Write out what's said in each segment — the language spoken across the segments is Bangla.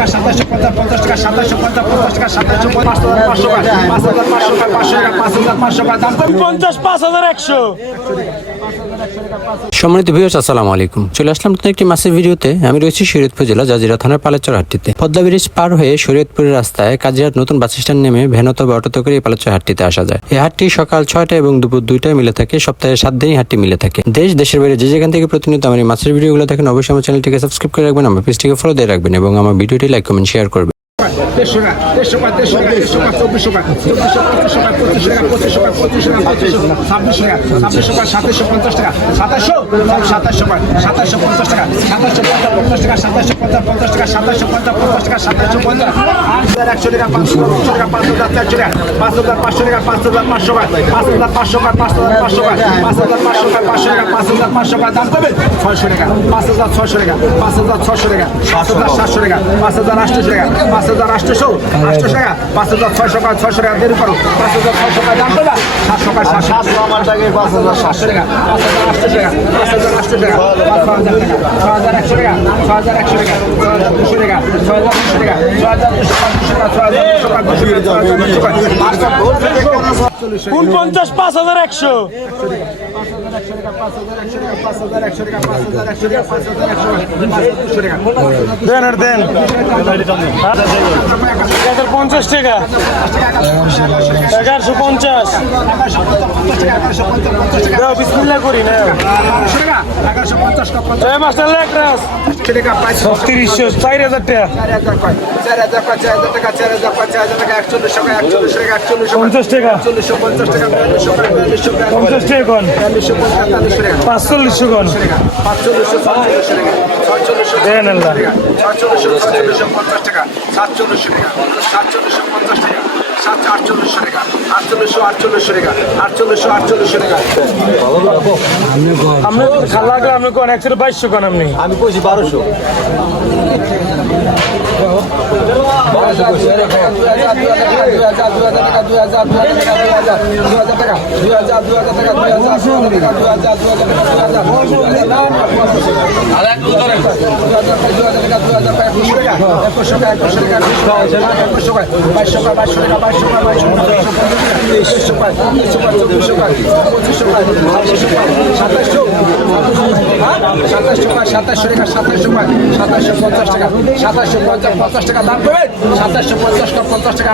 টাকা সাতাশশো পঞ্চাশ পঞ্চাশ টাকা সাতাশশো পঞ্চাশ পঞ্চাশ টাকা সাতাশশো পাঁচ হাজার পাঁচশো পাঁচ হাজার পাঁচশো টাকা পাঁচশো টাকা পাঁচ হাজার পাঁচশো টাকা দাম পঞ্চাশ পাঁচ হাজার একশো সম্মানিত ভিউয়ার্স আসসালামু আলাইকুম। চলে আসলাম নতুন একটি মাসের ভিডিওতে। আমি রয়েছি শরীয়তপুর জেলা জাজিরা থানার পালেচর হাটটিতে। পদ্মা ব্রিজ পার হয়ে শরীয়তপুরের রাস্তায় কাজিরাট নতুন বাস স্ট্যান্ড নেমে ভ্যান অথবা অটোতে করে এই পালেচর হাটটিতে আসা যায়। এই হাটটি সকাল ছয়টা এবং দুপুর দুইটায় মিলে থাকে, সপ্তাহে সাত দিনই হাটটি মিলে থাকে। দেশ, দেশের বাইরে যে যেখান থেকে প্রতিনিয়ত আমার এই মাছের ভিডিওগুলো দেখেন, অবশ্যই আমার চ্যানেলটিকে সাবস্ক্রাইব করে রাখবেন, আমার পেজটিকে ফলো দিয়ে রাখবেন এবং আমার ভিডিওটি লাইক কমেন্ট শেয়ার করবেন। দেড়শো টাকা দেড়শো টাকা দেড়শো টাকা দেড়শো টাকা চব্বিশশো টাকা চব্বিশশো টাকা পঁচিশশো টাকা পঁচিশশো টাকা পঁচিশশো টাকা ছাব্বিশশো টাকা ছাব্বিশশো টাকা সাতাশশো পঞ্চাশ টাকা সাতাশশো সাতাশশো টাকা সাতাশশো পঞ্চাশ টাকা সাতাশশো পঞ্চাশ পঞ্চাশ টাকা সাতাশশো পঞ্চাশ পঞ্চাশ টাকা সাতাশশো পঞ্চাশ পঞ্চাশ টাকা সাতাশশো পঞ্চাশ আট হাজার একশো টাকা পাঁচশো টাকা পাঁচ হাজার চারশো টাকা পাঁচ হাজার পাঁচশো টাকা পাঁচ হাজার পাঁচশো টাকা পাঁচ হাজার পাঁচশো টাকা পাঁচ হাজার পাঁচশো টাকা পাঁচ হাজার পাঁচশো টাকা পাঁচশো টাকা পাঁচ হাজার পাঁচশো টাকা দাম কবে ছয়শো টাকা পাঁচ হাজার ছয়শো টাকা পাঁচ হাজার ছয়শো টাকা পাঁচ হাজার সাতশো টাকা পাঁচ হাজার আটশো টাকা পাঁচ হাজার আটশোশো আটশো টাকা পাঁচ হাজার ছয়শো টাকা ছয়শো টাকা দেরি করো পাঁচ হাজার ছয়শো টাকা দাম কবে সাতশো টাকা সাতশো আমার টাকা পাঁচ হাজার সাতশো টাকা পাঁচ হাজার আটশো টাকা পাঁচ হাজার আটশো টাকা পাঁচ হাজার টাকা ছ হাজার একশো টাকা ছ হাজার একশো টাকা ছ হাজার দুশো টাকা ছ হাজার দুশো টাকা ছ হাজার দুশো টাকা ছ হাজার দুশো টাকা দুশো টাকা ছ হাজার দুশো টাকা উনপঞ্চাশ পাঁচ হাজার একশো। দেন আর দেন। পঞ্চাশ টাকা। এগারোশো পঞ্চাশ। বিসমিল্লা করি না ছত্রিশশো চার হাজার টাকা। পঞ্চাশ টাকা। পঞ্চাশ টাকা টাকা গণ পাঁচচল্লিশশো টাকা। পঞ্চাশ টাকা। টাকা। পঞ্চাশ টাকা। আটচল্লিশশো টাকা। আটচল্লিশশো টাকা। আটচল্লিশশো টাকা। কোন? একশো বাইশশো কোন আপনি? আমি কইছি বারোশো। সাতাশশো টাকা সাতাশশো টাকা সাতাশশো পঞ্চাশ টাকা সাতাশশো পঞ্চাশ পঞ্চাশ টাকা দাম করবেন সাতাশশো পঞ্চাশ টাকা পঞ্চাশ টাকা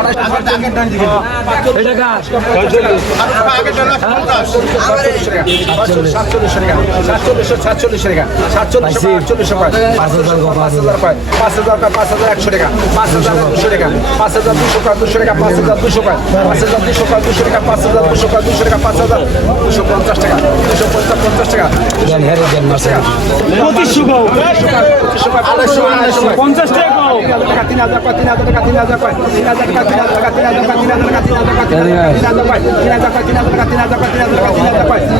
সাতচল্লিশশো টাকা টাকা পাঁচ হাজার পাঁচ হাজার পাঁচ হাজার একশো টাকা পাঁচ হাজার দুশো টাকা পাঁচ হাজার দুশো টাকা দুশো টাকা পাঁচ হাজার দুশো টাকা পাঁচ হাজার দুশো টাকা দুশো টাকা পাঁচ হাজার দুশো টাকা দুশো টাকা পাঁচ হাজার দুশো পঞ্চাশ টাকা দুশো পঞ্চাশ পঞ্চাশ টাকা পঁচিশশো পঞ্চাশ টাকা তিন হাজার তিন হাজার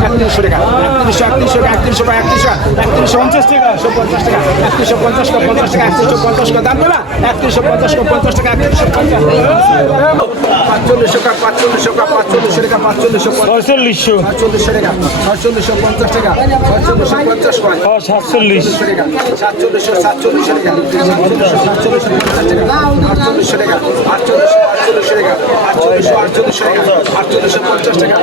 একত্রিশশো টাকা। একত্রিশশো একত্রিশশো একত্রিশশো বা একত্রিশশো একত্রিশশো পঞ্চাশ টাকা। একশো পঞ্চাশ টাকা। একত্রিশশো পঞ্চাশ টাকা। পঞ্চাশ টাকা একত্রিশশো পঞ্চাশ টাকা দাম বলা একত্রিশশো পঞ্চাশ টাকা পঞ্চাশ টাকা একত্রিশশো পঞ্চাশ পাঁচচল্লিশশো টাকা পাঁচচল্লিশশো টাকা পাঁচচল্লিশশো টাকা পাঁচচল্লিশশো পঁয়তাল্লিশশো পাঁচচল্লিশশো টাকা পাঁচচল্লিশশো পঞ্চাশ টাকা পাঁচচল্লিশশো পঞ্চাশ টাকা সাতচল্লিশশো টাকা সাতচল্লিশশো সাতচল্লিশশো টাকা সাতচল্লিশশো সাতচল্লিশশো পঞ্চাশ টাকা। আটচল্লিশশো আটচল্লিশশো টাকা, আটচল্লিশশো আটচল্লিশশো টাকা, আটচল্লিশশো, পঞ্চাশ টাকা,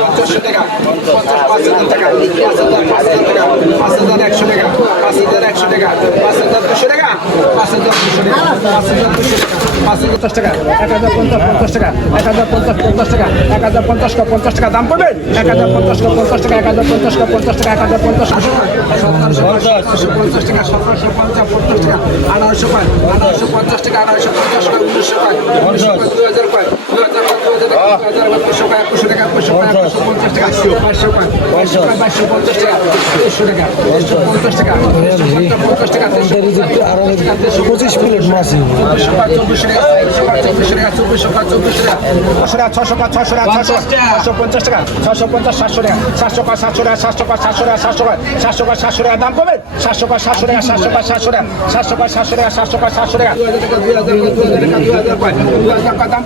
পঞ্চাশশো টাকা, পঞ্চাশ, পাঁচ হাজার টাকা, পাঁচ হাজার টাকা পাঁচ হাজার একশো টাকা, পাঁচ হাজার একশো টাকা, পাঁচ হাজার দুশো টাকা পাঁচ হাজার দুশো টাকা, এক হাজার পঞ্চাশ পঞ্চাশ টাকা, এক হাজার পঞ্চাশ পঞ্চাশ টাকা, এক হাজার পঞ্চাশ পঞ্চাশ টাকা, দাম পড়বে? এক হাজার পঞ্চাশ পঞ্চাশ টাকা, এক হাজার পঞ্চাশ পঞ্চাশ টাকা, এক হাজার পঞ্চাশ সতেরোশো পঞ্চাশ টাকা, সতেরোশো পঞ্চাশ পঞ্চাশ টাকা আড়াইশো পাঁচ আঠারোশো পঞ্চাশ টাকা আড়াইশো পঞ্চাশ টাকা উনিশশো পাঁচ দু হাজার পাঁচ একুশশো পাঁচ একুশশো টাকা পাঁচ একুশশো পঞ্চাশ টাকা বাইশশো পাঁচ বাইশশো পাঁচ বাইশশো পঞ্চাশ টাকা দেড়শো টাকা দেড়শো পঞ্চাশ টাকা পঞ্চাশ টাকা দেড়শো পঁচিশ প্লেট মাছ চব্বিশশো টাকা চব্বিশশো টাকা চব্বিশশো টাকা চব্বিশশো টাকা ছশো টাকা পাঁচ ছশো টাকা ছশো ছশো পঞ্চাশ টাকা ছশো পঞ্চাশ সাতশো টাকা সাতশো পাঁচ সাতশো টাকা সাতশো পাঁচ সাতশো টাকা সাতশো পাঁচ টাকা দাম কমে টাকা টাকা টাকা টাকা টাকা টাকা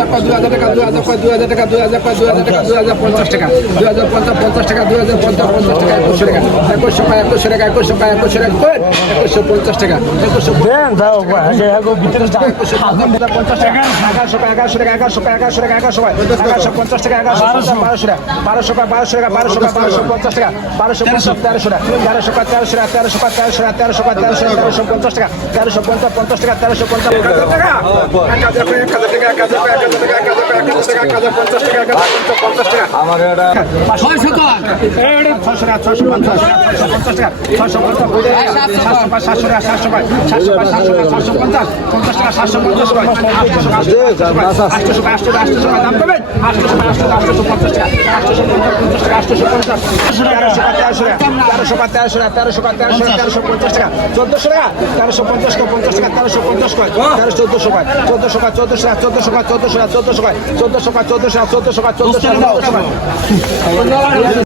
টাকা টাকা টাকা দুই হাজার টাকা দুই হাজার টাকা দুই হাজার টাকা দুই হাজার টাকা দুই হাজার পঞ্চাশ টাকা দুই হাজার পঞ্চাশ পঞ্চাশ টাকা দুই হাজার পঞ্চাশ পঞ্চাশ টাকা একুশশো টাকা একুশশো টাকা একুশশো টাকা একুশশো টাকা একুশশো টাকা একুশশো পঞ্চাশ টাকা একুশশো পঞ্চাশ টাকা এগারোশো টাকা এগারোশো টাকা এগারোশো টাকা এগারোশো টাকা এগারোশো টাকা এগারোশো পঞ্চাশ টাকা এগারোশো বারোশো টাকা বারোশো টাকা বারোশো টাকা বারোশো টাকা বারোশো পঞ্চাশ টাকা বারোশো পঞ্চাশ তেরোশো টাকা তেরোশো টাকা তেরোশো টাকা তেরোশো টাকা তেরোশো টাকা তেরোশো টাকা তেরোশো তেরোশো পঞ্চাশ টাকা তেরোশো পঞ্চাশ পঞ্চাশ টাকা তেরোশো পঞ্চাশ টাকা এক হাজার টাকা এক হাজার টাকা এক হাজার টাকা এক হাজার টাকা এক হাজার টাকা আমার ছয়শো ছয়শো টাকা ছয়শো পঞ্চাশ ছয়শো পঞ্চাশ টাকা ছয়শো পঞ্চাশ সাতশো পাঁচ সাতশো টাকা সাতশো পাঁচ সাতশো পাঁচ সাতশো টাকা সাতশো পঞ্চাশ পঞ্চাশ টাকা সাতশো পঞ্চাশ টাকা আটশো টাকা আটশো টাকা আটশো দাম পাবেন আটশো টাকা আটশো টাকা আটশো পঞ্চাশ টাকা আটশো পঞ্চাশ টাকা আটশো পঞ্চাশ তেরোশো টাকা তেরোশো টাকা তেরোশো টাকা তেরোশো টাকা তেরোশো টাকা তেরোশো পঞ্চাশ টাকা চোদ্দশো টাকা তেরোশো পঞ্চাশ টাকা পঞ্চাশ টাকা তেরোশো পঞ্চাশ টাকা তেরোশো চোদ্দশো টাকা চোদ্দশো টাকা চোদ্দশো টাকা চোদ্দশো টাকা চোদ্দশো টাকা চোদ্দশো টাকা চোদ্দশো কাজ চোদ্দশো চোদ্দশো কাজ চোদ্দশো